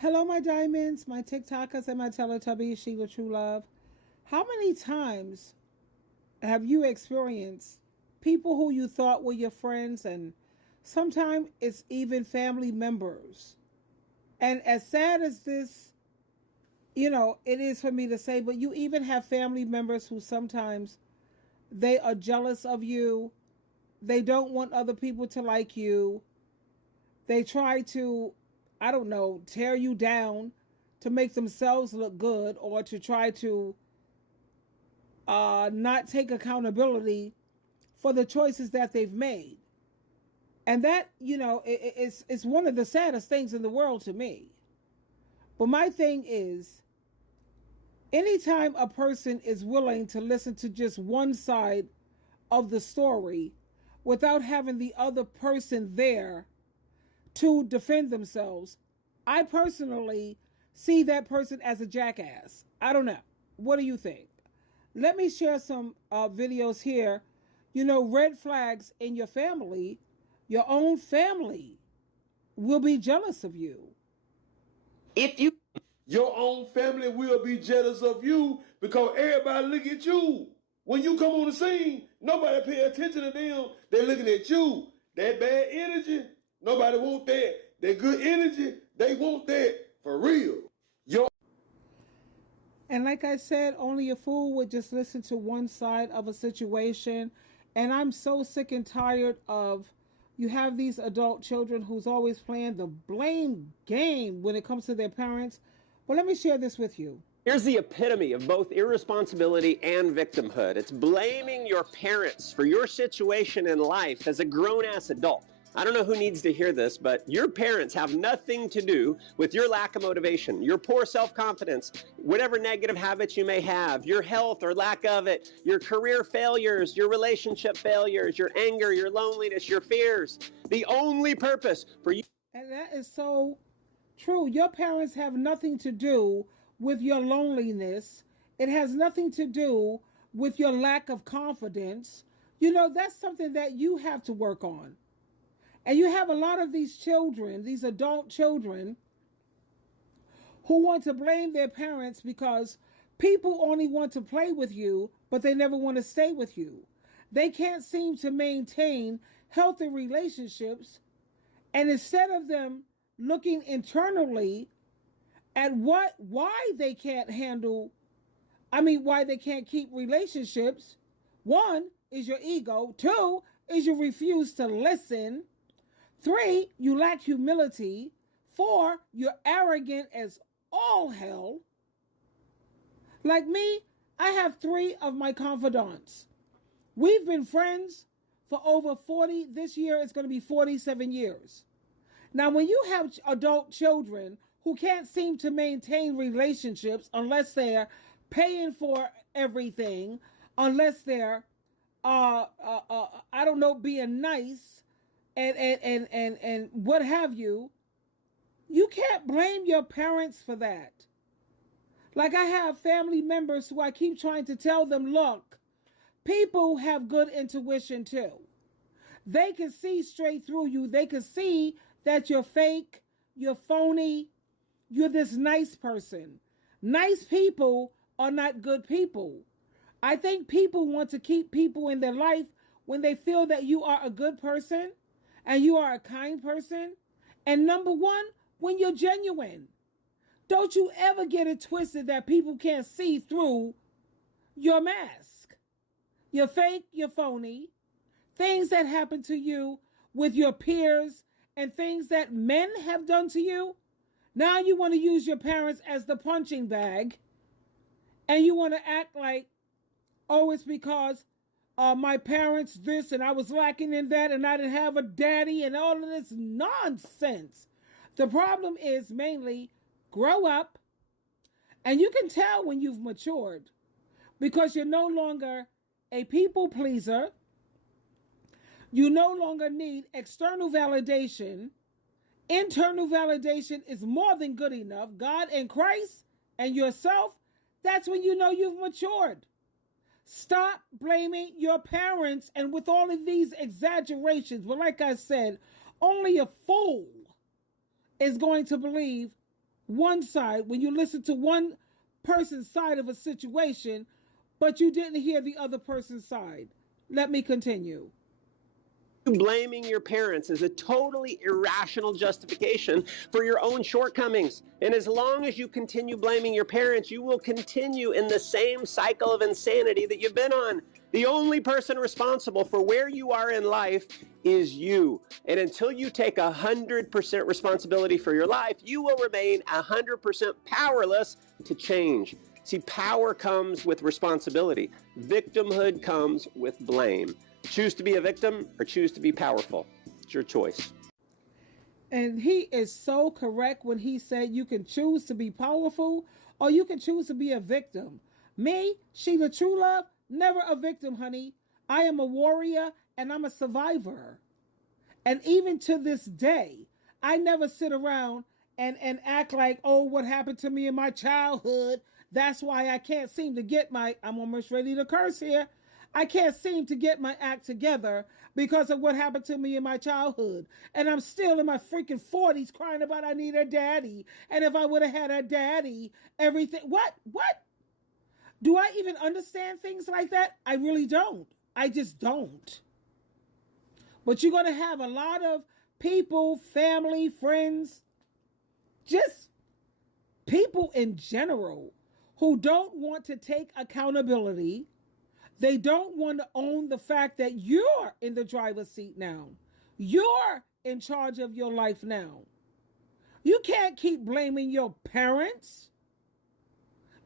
Hello, my diamonds, my TikTokers, and my Teletubbies, Sheila True Love. How many times have you experienced people who you thought were your friends, and sometimes it's even family members? And as sad as this, it is for me to say, but you even have family members who sometimes they are jealous of you. They don't want other people to like you. They try to, I don't know, tear you down to make themselves look good or to try to not take accountability for the choices that they've made. And that, it's one of the saddest things in the world to me. But my thing is, anytime a person is willing to listen to just one side of the story without having the other person there to defend themselves, I personally see that person as a jackass. I don't know. What do you think? Let me share some videos here. Red flags in your family, your own family will be jealous of you. If you Your own family will be jealous of you because everybody look at you. When you come on the scene, nobody pay attention to them. They're looking at you. That bad energy, nobody want that. That good energy, they want that for real. And like I said, only a fool would just listen to one side of a situation. And I'm so sick and tired of you have these adult children who's always playing the blame game when it comes to their parents. Well, let me share this with you. Here's the epitome of both irresponsibility and victimhood. It's blaming your parents for your situation in life as a grown-ass adult. I don't know who needs to hear this, but your parents have nothing to do with your lack of motivation, your poor self-confidence, whatever negative habits you may have, your health or lack of it, your career failures, your relationship failures, your anger, your loneliness, your fears. The only purpose for you. And that is so true. Your parents have nothing to do with your loneliness. It has nothing to do with your lack of confidence. That's something that you have to work on. And you have a lot of these children, these adult children, who want to blame their parents because people only want to play with you, but they never want to stay with you. They can't seem to maintain healthy relationships. And instead of them looking internally at why they can't why they can't keep relationships, one is your ego, two is you refuse to listen, three, you lack humility, four, you're arrogant as all hell. Like me, I have three of my confidants. We've been friends for over 40, this year it's going to be 47 years. Now, when you have adult children who can't seem to maintain relationships unless they're paying for everything, unless they're, being nice and what have you, you can't blame your parents for that. Like I have family members who I keep trying to tell them, look, people have good intuition too. They can see straight through you. They can see that you're fake, you're phony, you're this nice person. Nice people are not good people. I think people want to keep people in their life when they feel that you are a good person and you are a kind person. And number one, when you're genuine. Don't you ever get it twisted that people can't see through your mask. You're fake, you're phony. Things that happen to you with your peers and things that men have done to you. Now you want to use your parents as the punching bag. And you want to act like, oh, it's because my parents this and I was lacking in that and I didn't have a daddy and all of this nonsense. The problem is mainly grow up, and you can tell when you've matured because you're no longer a people pleaser. You no longer need external validation. Internal validation is more than good enough. God and Christ and yourself, that's when you know you've matured. Stop blaming your parents and with all of these exaggerations. But like I said, only a fool is going to believe one side, when you listen to one person's side of a situation, but you didn't hear the other person's side. Let me continue. Blaming your parents is a totally irrational justification for your own shortcomings. And as long as you continue blaming your parents, you will continue in the same cycle of insanity that you've been on. The only person responsible for where you are in life is you. And until you take 100% responsibility for your life, you will remain 100% powerless to change. See, power comes with responsibility. Victimhood comes with blame. Choose to be a victim or choose to be powerful. It's your choice. And he is so correct when he said you can choose to be powerful or you can choose to be a victim. Me, Sheila True Love, never a victim, honey. I am a warrior and I'm a survivor. And even to this day, I never sit around and act like, oh, what happened to me in my childhood? That's why I can't seem to get I'm almost ready to curse here. I can't seem to get my act together because of what happened to me in my childhood. And I'm still in my freaking 40s crying about I need a daddy. And if I would have had a daddy, everything. What? Do I even understand things like that? I really don't. I just don't. But you're going to have a lot of people, family, friends, just people in general who don't want to take accountability. They don't want to own the fact that you're in the driver's seat now. You're in charge of your life now. You can't keep blaming your parents.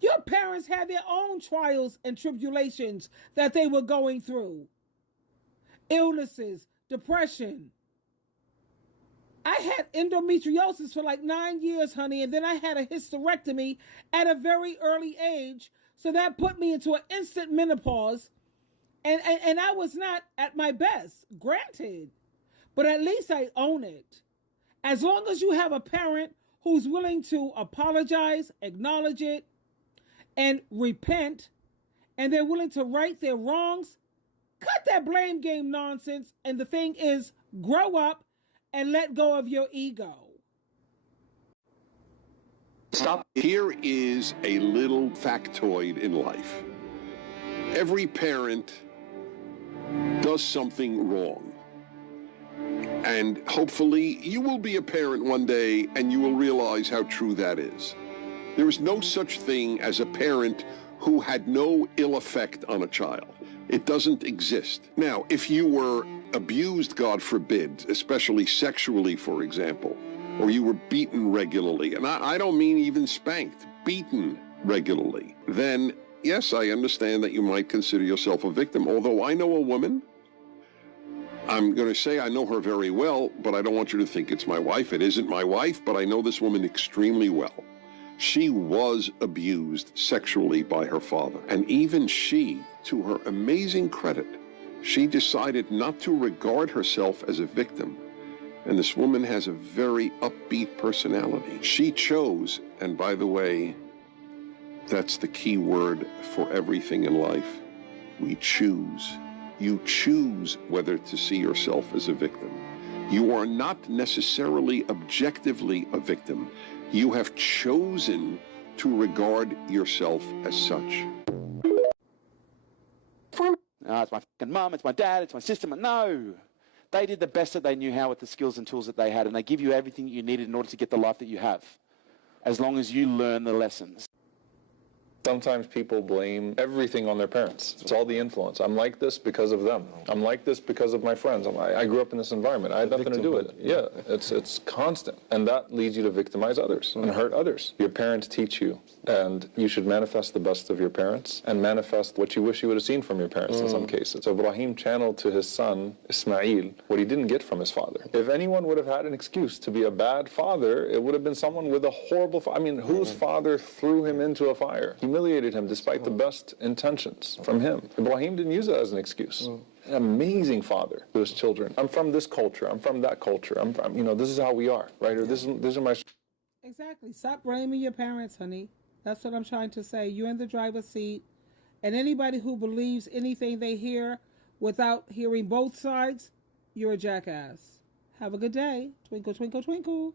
Your parents had their own trials and tribulations that they were going through. Illnesses, depression. I had endometriosis for like 9 years, honey, and then I had a hysterectomy at a very early age. So that put me into an instant menopause. And I was not at my best, granted. But at least I own it. As long as you have a parent who's willing to apologize, acknowledge it, and repent, and they're willing to right their wrongs, cut that blame game nonsense. And the thing is, grow up and let go of your ego. Stop. Here is a little factoid in life. Every parent does something wrong. And hopefully you will be a parent one day and you will realize how true that is. There is no such thing as a parent who had no ill effect on a child. It doesn't exist. Now, if you were abused, God forbid, especially sexually, for example, or you were beaten regularly, and I don't mean even spanked, beaten regularly, then yes, I understand that you might consider yourself a victim. Although I know a woman, I'm going to say I know her very well, but I don't want you to think it's my wife. It isn't my wife, but I know this woman extremely well. She was abused sexually by her father. And even she, to her amazing credit, she decided not to regard herself as a victim. And this woman has a very upbeat personality. She chose, and by the way, that's the key word for everything in life. We choose. You choose whether to see yourself as a victim. You are not necessarily objectively a victim. You have chosen to regard yourself as such. It's my fucking mum, it's my dad, it's my sister. No. They did the best that they knew how with the skills and tools that they had, and they give you everything you needed in order to get the life that you have, as long as you learn the lessons. Sometimes people blame everything on their parents. It's all the influence. I'm like this because of them. I'm like this because of my friends. I grew up in this environment. I had nothing to do with it. Yeah, it's constant. And that leads you to victimize others and hurt others. Your parents teach you, and you should manifest the best of your parents and manifest what you wish you would have seen from your parents in some cases. So Ibrahim channeled to his son, Ismail, what he didn't get from his father. If anyone would have had an excuse to be a bad father, it would have been someone with a horrible whose father threw him into a fire? Humiliated him despite the best intentions from him. Ibrahim didn't use it as an excuse. An amazing father to his children. I'm from this culture. I'm from that culture. I'm from, this is how we are, right? Or these are my... Exactly. Stop blaming your parents, honey. That's what I'm trying to say. You're in the driver's seat. And anybody who believes anything they hear without hearing both sides, you're a jackass. Have a good day. Twinkle, twinkle, twinkle.